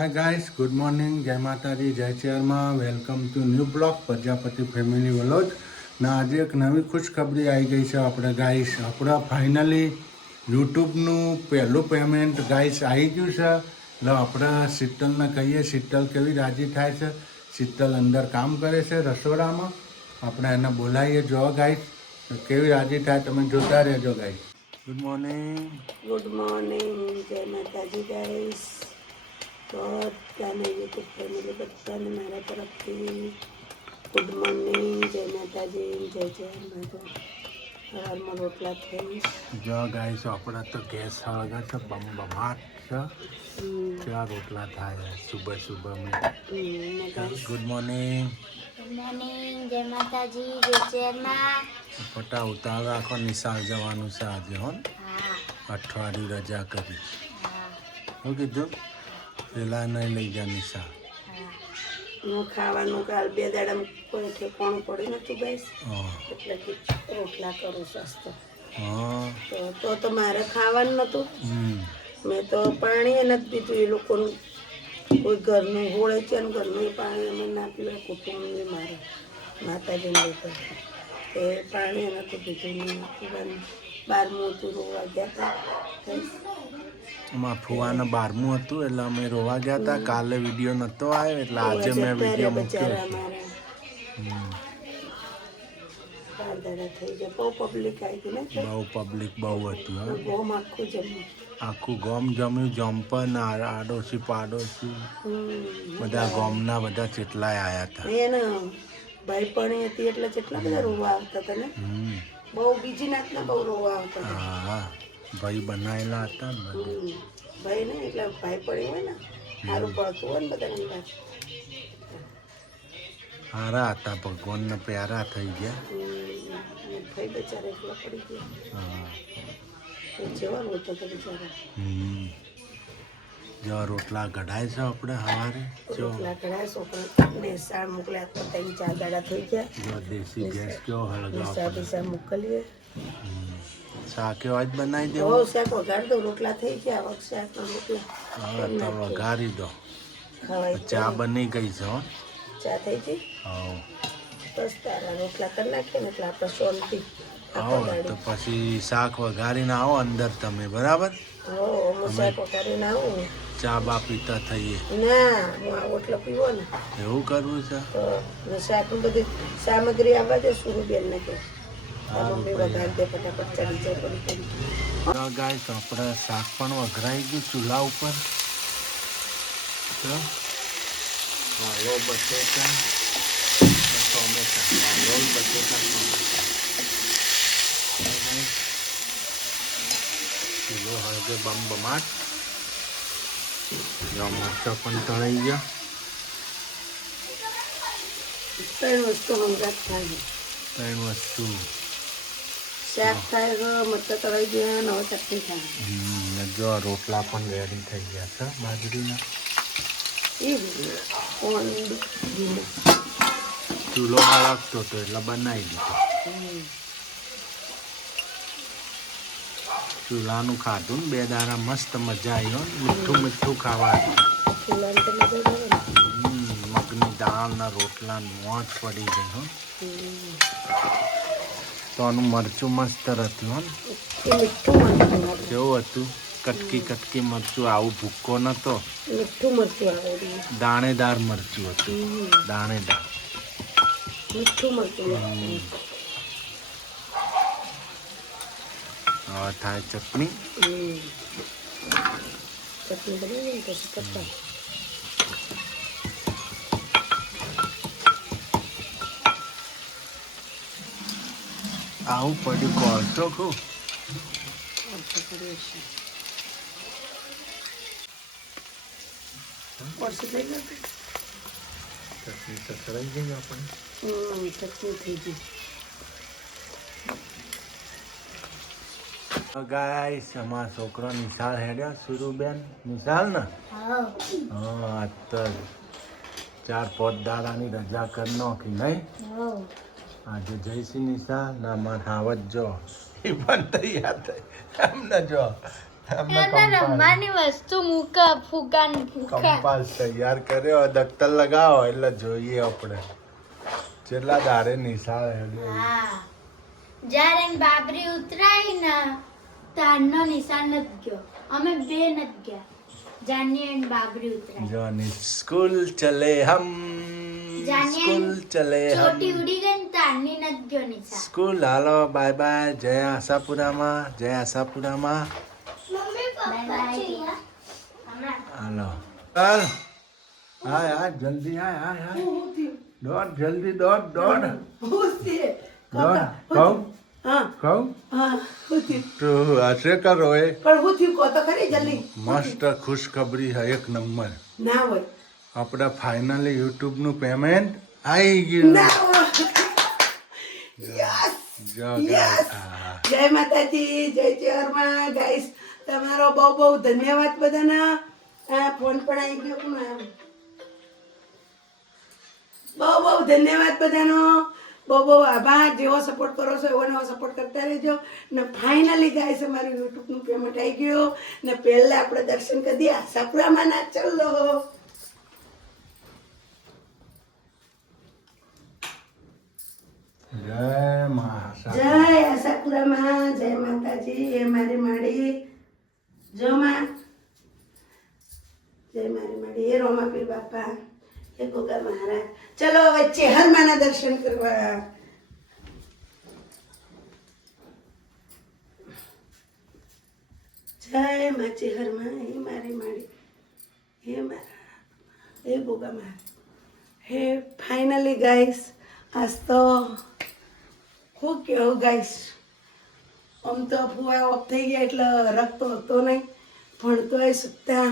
Hi guys good morning જય માતાજી જય ચેરમાં welcome to new blog Prajapati family vlog ના આજે એક નવી ખુશખબરી આવી ગઈ છે આપણે ગાઈસ આપણે ફાઇનલી યુટ્યુબનું પહેલું પેમેન્ટ ગાઈસ આવી ગયું છે. એટલે આપણે શીતલને કહીએ શીતલ કેવી રાજી થાય છે? શીતલ અંદર કામ કરે છે રસોડામાં. આપણે એને બોલાવીએ. જો ગાઈસ કેવી રાજી થાય તમે જોતા રહેજો guys good morning good morning જય માતાજી ગાઈસ બધાને યુટ્યુબ ફેમિલી બધાને મારા તરફથી ગુડ મોર્નિંગ જય માતાજી જય જય માતા સવારમાં રોટલા થઈ જો ગાઈસ આપણા તો ગેસ હળગે છે બમ છે કેવા રોટલા થાય સુબહ સુબહ ગુડ મોર્નિંગ ગુડ મોર્નિંગ જય માતાજી જય ચેરમાં ફટા ઉતાર રાખો નિશાળ જવાનું છે આજે હો અઠવાડિયું રજા કરી હા શું કીધું પેલા નહીં લઈ જા નિશા નું ખાવાનું કાલ બે દાડા કોઈ ઠેકાણું પડ્યું નતું ગાઈસ? હા. એટલે કે રોટલા કરું સસ્તો. હા. તો તો મારે ખાવાનું નહોતું મેં તો પાણી નથી પીધું. એ લોકોનું કોઈ ઘરનું હોળે છે ને ઘરનું પાણી અમે ના પીવે કુટુંબની મારે માતાજીને તો એ પાણી નહોતું પીધું. બારમું હતું રોવા ગયા હતા અમારા ફુવાનું બારમું હતું એટલે અમે રોવા ગયા હતા. કાલે વીડિયો નહોતો આવ્યો એટલે આજે મેં વીડિયો મૂક્યો. બહુ પબ્લિક બહુ પબ્લિક બહુ હતું આખું ગોમ જમ્યું જમ્પર ને આડોશી પાડોશી. બધા ગોમના બધા ચેટલાય આવ્યા હતા. એને ભાઈ પણ હતી એટલે ચેટલા બધા રોવા આવતા હતા ને? બહુ બીજી નાતના બહુ રોવા આવતા હતા. હા હા. ભાઈ બનાવેલા હતા ને બધે. ભાઈ ને એટલે ભાઈ પડી હોય ને સારું પડતું હોય ને બધાને. સારા હતા ભગવાનને પ્યારા થઈ ગયા. થઈ બચારા એકલા પડી ગયા. હા. એ જેવા રોતો બિચારા. હમ. જો રોટલા કઢાય છે આપણે સવારે? રોટલા કઢાય છોકરા મોકલ્યા તો ત્રણ ચાર દાડા થઈ ગયા. જો દેશી ગેસ કયો હળગાવ નિશા દિશા મોકલીએ. શાક એવા જ બનાવી બહુ દેવું. શાક વઘાર દો રોટલા થઈ ગયા વખત શાક ને રોટલા હા તો વઘારી દો. ચા બની ગઈ છે ચા થઈ ગઈ? હા. બસ તારા રોટલા કરી નાખીએ ને એટલે આપણે શાંતિ આવો તો પછી શાક વઘારીને આવો અંદર તમે બરાબર? શાક ચા બા પીતા થઈએ. ના ઓટલો પીવો ને. એવું કરવું છે? તો શાકની બધી સામગ્રી આવવા દે સુરુબેન ને ગાય તો આપણે શાક પણ વઘરાઈ ગયું ચૂલા ઉપર તો વાલો બટેટા ને ટોમેટા વાલો બટેટા ટોમેટા કિલો હળગે બમ બમાટ જો મરચા પણ તળાઈ ગયા ત્રણ વસ્તુ હંગાત થાય ત્રણ વસ્તુ શાક થાય છે મરચાં તળાઈ ગયા ચટણી થાય જો રોટલા પણ રેડી થઈ ગયા છે બાજરીના. એ ચૂલો હળગતો હતો એટલે બનાવી દીધો ચૂલાનું ખાધું ને બે દાણા મસ્ત મજા આવી હો મીઠું મીઠું ખાવા મગની દાળ ને. રોટલા મોજ પડી હો. તો આનું મરચું મસ્ત હતું કેવું હતું? કટકી કટકી મરચું આવું ભૂક્કો નતો. મીઠું મરચું આવે દાણેદાર મરચું હતું. દાણેદાર. મીઠું મરચું હવે થાય ચટણી. ચટણી આપણે પડ્યું. ચટણી થઈ ગઈ. ગાઈસ અમારા છોકરો નિશાળ હેડ્યા સુરુબેન. નિશાળ ને? હા. તો ચાર પાંચ દાડાની રજા કરી નાખી નહીં? આજે જઈશી નિશા ના માર હાવત જો. એ પણ તૈયાર થઈ. એમને જો. રમવાની વસ્તુ મૂકા ફૂકા કંપાસ તૈયાર કર્યો દફતર લગાવો એટલે જોઈએ આપણે. કેટલા દારે નિશાળ જ્યારે બાબરી ઉતરાઈ ને તારનો નિશાન નથી ગયો. અમે બે નથી ગયા. જાની એની બાબરી ઉતરાઈ જોની સ્કૂલ ચલે હમ. સ્કૂલ ચલે હમ. ઉડી ગઈ ને સ્કૂલ હાલો બાય બાય જય આશાપુરામાં જય આશાપુરામાં. હાલો. ચાલ હાય હાય જલ્દી હાય હાય હાય. દોડ જલ્દી દોડ દોડ. દોડ. કહું? હા. હા હું મસ્ત ખુશખબરી છે એક નંબર. ના હોય. આપણે ફાઇનલી યુટ્યુબનું પેમેન્ટ આવી ગયું ના હોય યસ જો યસ guys, હા. જય માતાજી જય ચેરમાં ગાઈસ તમારો બહુ બહુ ધન્યવાદ બધાના. આ ફોન પણ આવી ગયો કોનો બહુ બહુ ધન્યવાદ બધાનો. બહુ બહુ આભાર. જેવો સપોર્ટ કરો છો એવો નવો સપોર્ટ કરતા રહેજો. ને ફાઇનલી ગાઈસ અમારું યુટ્યુબનું પેમેન્ટ આવી ગયું. ને પહેલાં આપણે દર્શન કરી દઈએ. આશાપુરામાં ના ચલો જય મા જય આશાપુરામાં, જય માતાજી, એ મારી માડી જો માં. જય મારી માડી એ રોમાપીર બાપા, એ ગોગા મહારાજ. ચલો હવે ચેહરમાના દર્શન કરવા. જય મા ચેહરમાં હે મારી માડી હે મારા હે ગોગા મહારાજ. હે, ફાઇનલી ગાઈસ, આજ તો શું કેવું ગાઈશ આમ તો ફુવા ઓફ થઈ ગયા એટલે રખતો હતો નહીં. પણ તોય સત્તા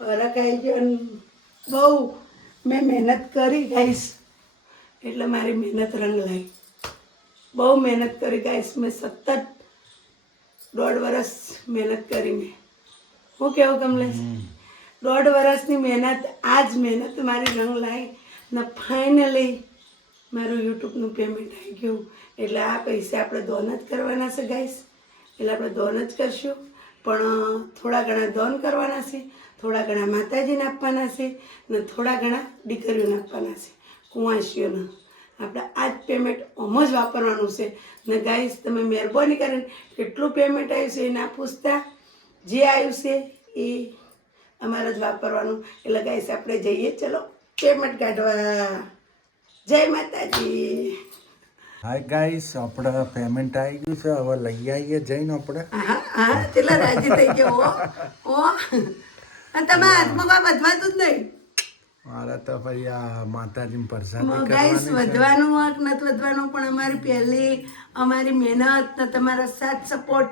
રખ આવી ગયો અને બહુ મેં મહેનત કરી ગાઈશ એટલે મારી મહેનત રંગ લાવી બહુ મહેનત કરી ગાઈશ મેં સતત દોઢ વરસ મહેનત કરી મેં. હું કહેવું કમલેશ દોઢ વર્ષની મહેનત આ જ મહેનત મારી રંગ લાવી ને ફાઇનલી મારું યુટ્યુબનું પેમેન્ટ આવી ગયું. એટલે આ પૈસા આપણે દોન જ કરવાના છે ગાઈસ એટલે આપણે દોન જ કરશું. પણ થોડા ઘણા દોન કરવાના છે, થોડા ઘણા માતાજીને આપવાના છે, ને થોડા ઘણા દીકરીઓને આપવાના છે. કુંવાસીઓને. આપણે આ જ પેમેન્ટ ઓમ જ વાપરવાનું છે. ને ગાઈસ તમે મહેરબાની કરીને કેટલું પેમેન્ટ આવ્યું છે એ ના પૂછતા. જે આવ્યું છે એ અમારે જ વાપરવાનું. એટલે ગાઈસ આપણે જઈએ. ચલો પેમેન્ટ કાઢવા. જય માતાજી. હાય ગાઈસ આપણે પેમેન્ટ આવી ગયું છે. હવે લઈ આવીએ જઈને આપણે. હા રાજી થઈ ગયો ઓ ઓ અને તમારા હાથમાં વધવાતું જ નહીં. મારે તો ભાઈ આ માતાજીની પરસાદ ગાઈસ વધવાનું વાંક નથી વધવાનું પણ અમારી પહેલી અમારી મહેનત ને તમારા સાથ સપોર્ટ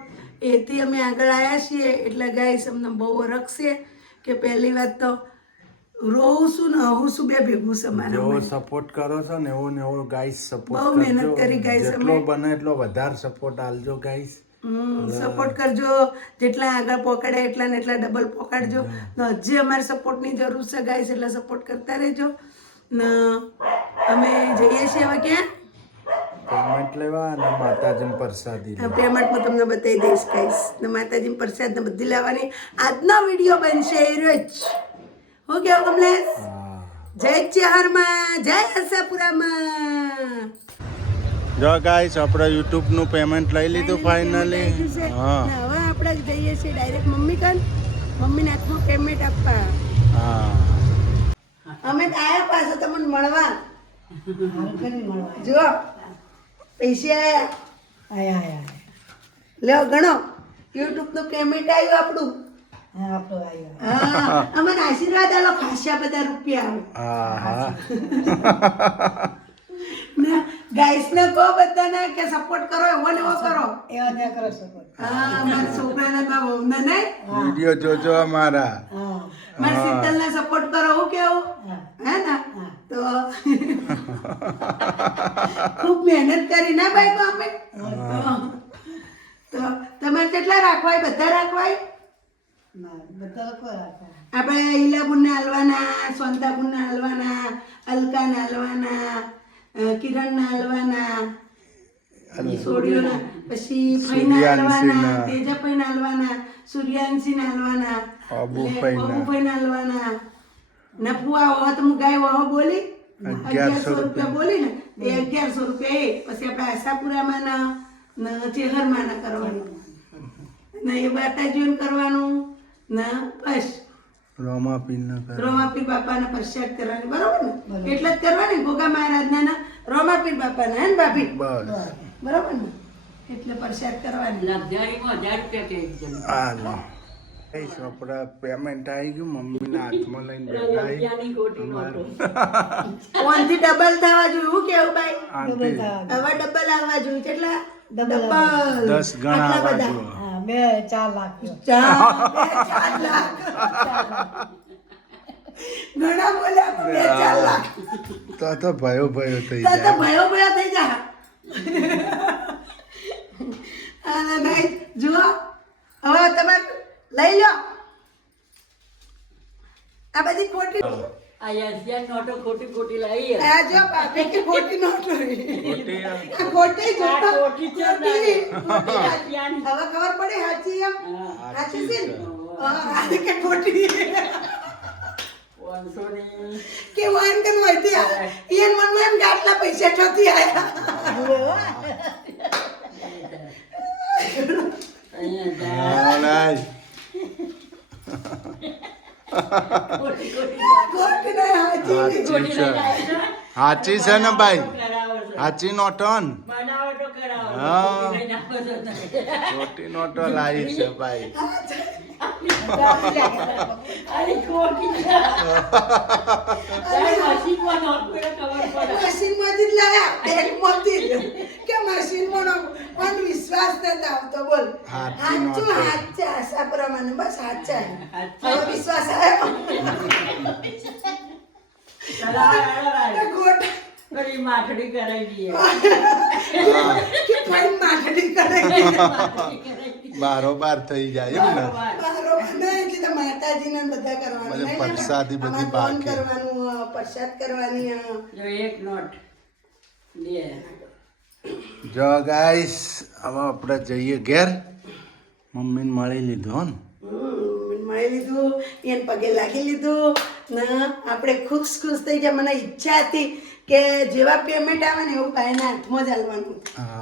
એથી અમે આગળ આવ્યા છીએ. એટલે ગાઈસ અમને બહુ રખશે કે પહેલી વાત તો રોવું શું ને હું શું બે ભેગું છે મારા જેવો સપોર્ટ કરો છો ને એવો ને એવો ગાઈસ સપોર્ટ બહુ મહેનત કરી ગાઈસ જેટલો બને એટલો વધારે સપોર્ટ આલજો ગાઈસ સપોર્ટ કરજો. જેટલા આગળ પકડે એટલા ને એટલા ડબલ પકડજો. હજી અમારે સપોર્ટની જરૂર છે ગાઈસ એટલે સપોર્ટ કરતા રહેજો. ને અમે જઈએ છીએ હવે ક્યાં? પેમેન્ટ લેવા અને માતાજીને પ્રસાદી પેમેન્ટ હું તમને બતાવી દઈશ ગાઈસ ને માતાજીને પ્રસાદ ને બધી લેવાની. આજનો વીડિયો બનશે એ જ હું કેવું કમલેશ જય ચહરમાં જય આશાપુરામાં જો ગાઈસ આપણે યુટ્યુબનું પેમેન્ટ લઈ લીધું ફાઇનલી હા. હવે આપણે જઈએ છીએ ડાયરેક્ટ મમ્મી કન. મમ્મીના હાથમાં પેમેન્ટ આપવા. હા. અમે તો આયા પાછો તમને મળવા. જો પૈસા આયા. આયા આયા. લ્યો ગણો. યુટ્યુબનું પેમેન્ટ આવ્યું આપણું. અમને આશીર્વાદ આલો ખાસા બધા રૂપિયા આવે હા હા ને ગાઈસ ને કહો બધાને કે સપોર્ટ કરો એવો ને એવો કરો. એવા ને કરો સપોર્ટ હા મારા છોકરાના બા વહુને નહીં? વીડિયો જોજો અમારા. મારા શીતલ ને સપોર્ટ કરો હું કેવું? હે. ને? તો ખૂબ મહેનત કરી ના ભાઈ તો અમે. તો તમારે કેટલા રાખવાય? બધા રાખવાય? આપણે ઈલાબુનને હાલવાના સોનતાબુનને હાલવાના અલકાને હાલવાના હલવાના કિરણના હાલવાના છોડીઓના પછી ફઈના હાલવાના સૂર્યાંશીના. તેજાભાઈને હાલવાના સૂર્યાંશીને હાલવાના અબુભાઈના. અબુભાઈને હાલવાના. ને હોવા તો હું ગાય વહો બોલી? અગિયારસો રૂપિયા બોલી ને? એ અગિયારસો રૂપિયા એ. પછી આપણે આશાપુરામાં ચેહરમાં કરવાનું. ને એ બાટાજીઓને કરવાનું. ને બસ. રોમાપીર રોમાપીર બાપાના પશ્ચાત કરવાની બરોબર ને? એટલે જ કરવાની ગોગા મહારાજના ના રોમાપીર બાપાના હે ને ભાભી? બરોબર ને? એટલે પ્રસાદ કરવાની. એ આપણા પેમેન્ટ આવી ગયું મમ્મીના હાથમાં લઈને બેઠા ઓનથી ડબલ થવા જોયું હું કેવું ભાઈ? હવે ડબલ આવવા જોયું કેટલા? ડબલ દસ ગણા આવવા બધા. જુઓ. બે ચાર લાખ ચાર, બે ચાર લાખ. ઘણા બોલ્યા પણ બે ચાર લાખ. તો તો ભયો ભયો થઈ જાય તો ભયો ભયો થઈ જાય. અને ભાઈ જુઓ. હવે તમે લઈ લો. આ બધી ખોટી આ યસ બાપે નોટો ખોટી ખોટી લાવી આ. આ ખોટી નોટો તો ખોટી ખોટી હવે ખબર પડી સાચી એમ? સાચી છે ને? કે ખોટી? કે વાન કે નોઈતી આ ઈયન મન એમ કે પૈસા છોથી આયા. સાચી છે. સાચી છે ને ભાઈ? સાચી નોટન? ખોટી નોટો લાવી છે ભાઈ. મશીનમાંથી જ લાયા. બેંકમાંથી. જ. કે મશીનમાં નો- પણ વિશ્વાસ નથી આવતો બોલ. હાચી. સાચા આશા પ્રમાણે બસ સાચા હવે વિશ્વાસ આવ્યો કરાવી કે બારોબાર થઈ જાય એમ ને. એટલે માતાજીને બધા કરવાનું. પ્રસાદી બધી બાકી. કરવાનું? પ્રસાદ કરવાની. એક નોટ. લે જો ગાઈસ હવે આપણે જઈએ ઘેર. મમ્મીને મળી લીધું હો ને મળી લીધું એને પગે લાગી લીધું ને આપણે ખુશ ખુશ થઈ ગયા. મને ઈચ્છા હતી કે જેવા પેમેન્ટ આવે ને એવું ભાઈના હાથમાં જ હાલવાનું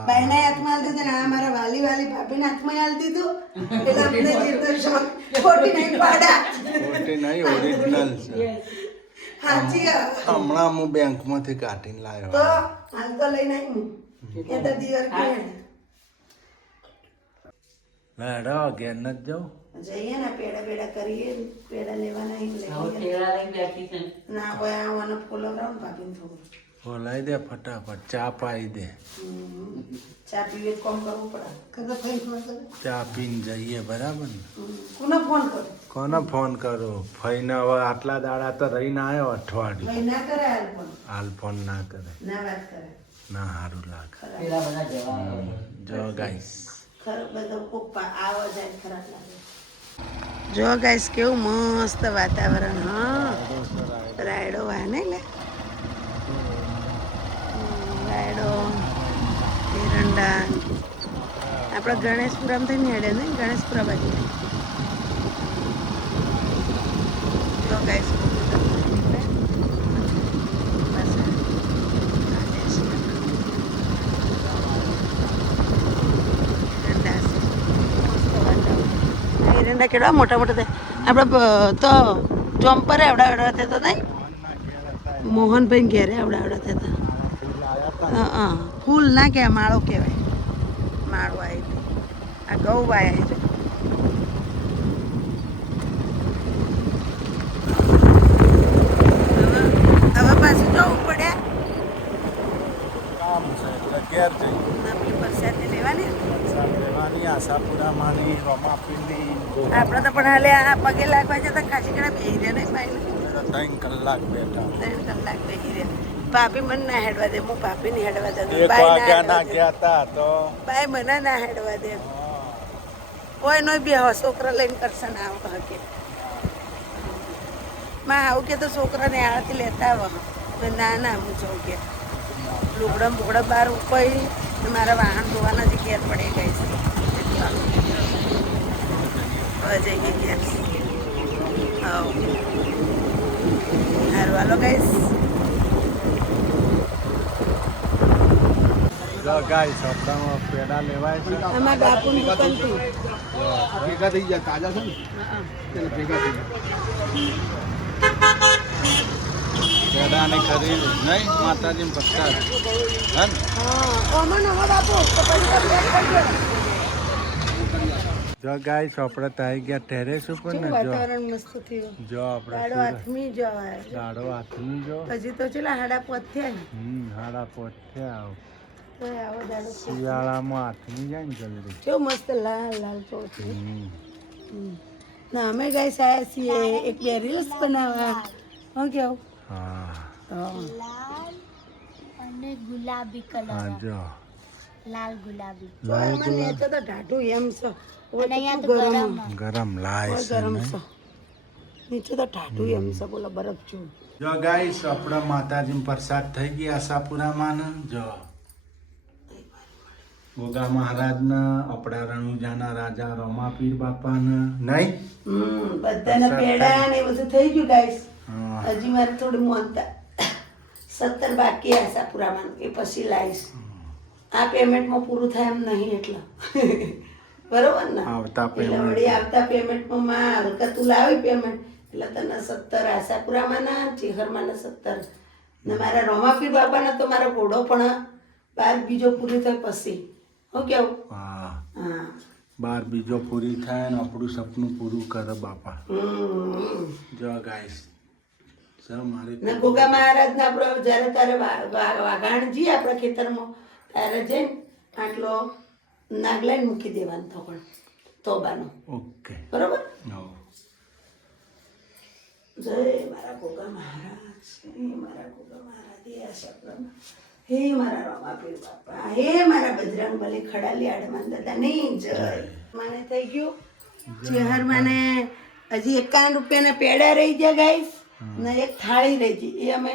ભાઈના હાથમાં હાલ દીધું ને આ મારા વાલી વાલી ભાભીના હાથમાં હાલ દીધું એટલે આપણે જે તો શોખ ખોટી નહીં પાડા. ખોટી નહીં ઓરિજિનલ છે. હમણાં હું બેંકમાંથી કાઢીને તો હાલ તો લઈને આવી હું એ તો દિયર કે. લેડો ઘેર નથી જાઉં જઈએ ને પેડા પેડા કરીએ પેડા લેવાના લઈ આવો આવીએ. થેલા લઈને બેઠી છે. ના કોઈ આવવાનો ફોલો કરો ને ભાભીને થોડું. બોલાવી દે ફટાફટ ચા પાઈ દે. ચા પીવે કોમ કરવું પડે? ચા પીને જઈએ બરાબર ને? કોને ફોન કરો? કોને ફોન કરો? ફઈને હવે આટલા દાડા તો રહીને આવ્યો અઠવાડિયું. ના કરે હાલ ફોન ના કરે. ના વાત કરે. ના સારું લાગે. પેલા બધા જવા. જો ગાઈસ જો ગાઈસ કેવું મસ્ત વાતાવરણ હા. રાયડો વાય ને લે? રાયડો એરંડા. આપણે ગણેશપુરમ થઈને હેડે ને ગણેશપુરા બાજુ. જો ગાઈસ એરંડા કેવા મોટા મોટા થાય આપણે તો ચોમ્પરે આવડા આવડા થતા નહીં? મોહનભાઈ ઘેરે આવડા આવડા થતા. હા ફૂલ ના કહેવાય માળો કહેવાય. માળો આવી આ ગૌ વાય ઘેર જઈએ. આપણી પરસાદી લેવાની. ને. આશાપુરા માની રોમાપીરની આપણે તો પણ હાલે આ પગે લાગવા જતા ખાસી ઘણા બેહી રહ્યા ને ભાઈ. ત્રણ કલાક બેઠા. ત્રણ કલાક બેહી રહ્યા. ભાભી મને ના હેડવા દે હું ભાભી ને હેડવા દે બાઈ ના ગયા હતા તો. ભાઈ મને ના હેડવા દે. કોઈ નો બી હો છોકરા લઈને કરશે ના આવ હકે. માં આવું કે તો છોકરાને આળથી લેતા આવો. ના ના હું જાઉં કે. લુગડા બુગડા બહાર ઉપાઈ મારા વાહન ધોવાના જે ઘેર પડે ગઈ છે. હવે જઈ ગઈ ઘેર આવો હારું હાલો ગાઈસ ગાય સપડામાં પેડા લેવાય છે આમાં બાપુની દુકાનથી. ભેગા થઈ ગયા તાજા છે ને? એટલે ભેગા થઈ ગયા. પેડાની ખરીદ નહીં માતાજી પ્રસાદ હા કોમન હવે બાપુ તો પછી જો ગાય આપણે તાઈ ગયા ટેરેસ ઉપર ને જો. વાતાવરણ મસ્ત થયું? જો આપણે દાડો સૂરજ- જો જવાય. દાડો હાથની જો હજી તો ચલા હાડા પોત થયા ને? હમ હાડા પોઠ્યા તો આવો. શિયાળામાં હાથની જાય ને જલ્દી. કેવું મસ્ત લાલ લાલ હમ. ના અમે ગાઈસ આયા છીએ એક બે રીલ્સ બનાવવા. હું કેવું? હા. તો. લાલ અને ગુલાબી કલર. હા જો. લાલ ગુલાબી. લાલ ગુલાબી. તો ઢાઢું એમ છે. ઓય અને અહીંયા તો તો ગરમ લાય ગરમ છે નીચે તો ઠાઠું એમ છે બોલો બરફ જેવું. જો ગાઈસ આપણા માતાજી પ્રસાદ થઈ ગયા આશાપુરામાં જો. ગોગા મહારાજના આપણા રણુજાના રાજા રમાપીર બાપાના. નહીં? હમ બધાના પેડા ને એ બધું થઈ ગયું ગાઈસ. હજી મારે થોડું મોનતા સત્તર બાકી આશાપુરામાં. એ પછી લાવીશ આ પેમેન્ટમાં પૂરું થાય એમ નહીં એટલે. બરોબર ને? આવતા એટલે આવતા પેમેન્ટમાં માં હલકા તું લાવી પેમેન્ટ એટલે તને સત્તર આશાપુરામાં ના ચેહરમાં ના સત્તર. ને મારા રોમાફીર બાપાના તો મારો ઘોડો પણ બાર બીજો પૂરી થાય પછી. હું કેવું? હા. હા. બાર બીજો પૂરી થાય ને આપણું સપનું પૂરું કરે બાપા. જો ગાઈસ મારી ને ગોગા મહારાજને આપણે જ્યારે તારે વા- વા- વાઘાણ જઈએ આપણા ખેતરમાં ત્યારે જઈને આટલો નાગલાઈન મૂકી દેવાનો તો પણ તોબાનો. ઓકે. બરોબર? જય મારા ગોગા મહારાજ. હે મારા ગોગા મહારાજ. હે આ શબ્દમાં હે મારા રમાપીર બાપા. હે મારા બજરંગ બલી ખડાલી આડમાન નહીં જય. મને થઈ ગયું? ચેહર મને હજી એકાવન રૂપિયાના પેડા રહી ગયા ગાઈસ. ને એક થાળી રહી ગઈ. એ અમે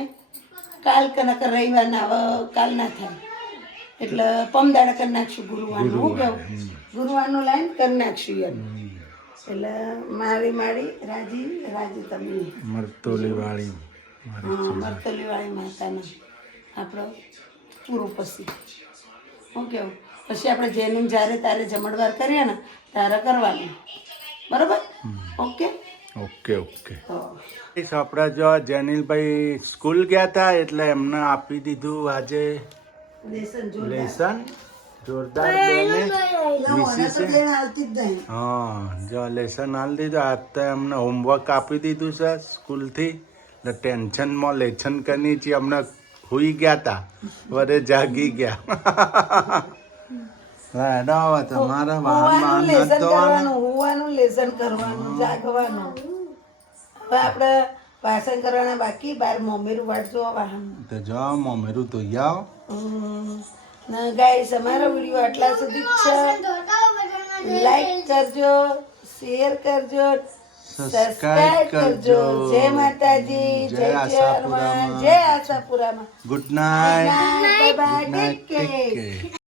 કાલ કનક રવિવારના કાલ ના થાય. એટલે પમદાડા કરી નાખશું ગુરુવારનું હું કેવું? ગુરુવારનું લાઈન કરી નાખશું એમ. એટલે મારી મારી રાજી રાજી તમે. મરતોલી વાળી હા હા મરતલીવાળી માતાનો. આપણો પૂરું પછી. હું કેવું? પછી આપણે જેની જ્યારે તારે જમણવાર કરીએ ને ત્યારે કરવાનું. બરોબર? ઓકે? Okay okay. તો આપણા જો જેનિલભાઈ સ્કૂલ ગયા હતા એટલે એમને આપી દીધું આજે. લેસન લેસન જોરદાર હા જો લેસન હાલ દીધું. આજ તો એમને હોમવર્ક આપી દીધું છે સ્કૂલથી. એટલે ટેન્શનમાં લેસન કરી છે અમને હુઈ ગયા હતા વરે જાગી ગયા. લાડો હવે તમારા વાહન લેસન કરવાનું હોવાનું લેસન કરવાનું જાગવાનું. હવે આપણે વાસણ કરવાના બાકી બાર મોમેરું વાળજો વાહન. તો જો મમેરું તો યાવ ના ગાઈસ અમારો વીડિયો આટલા સુધી છે. લાઈક કરજો શેર કરજો સબસ્ક્રાઇબ કરજો. જય માતાજી જય આશાપુરામાં. જય આશાપુરામાં. Good night bye bye take care.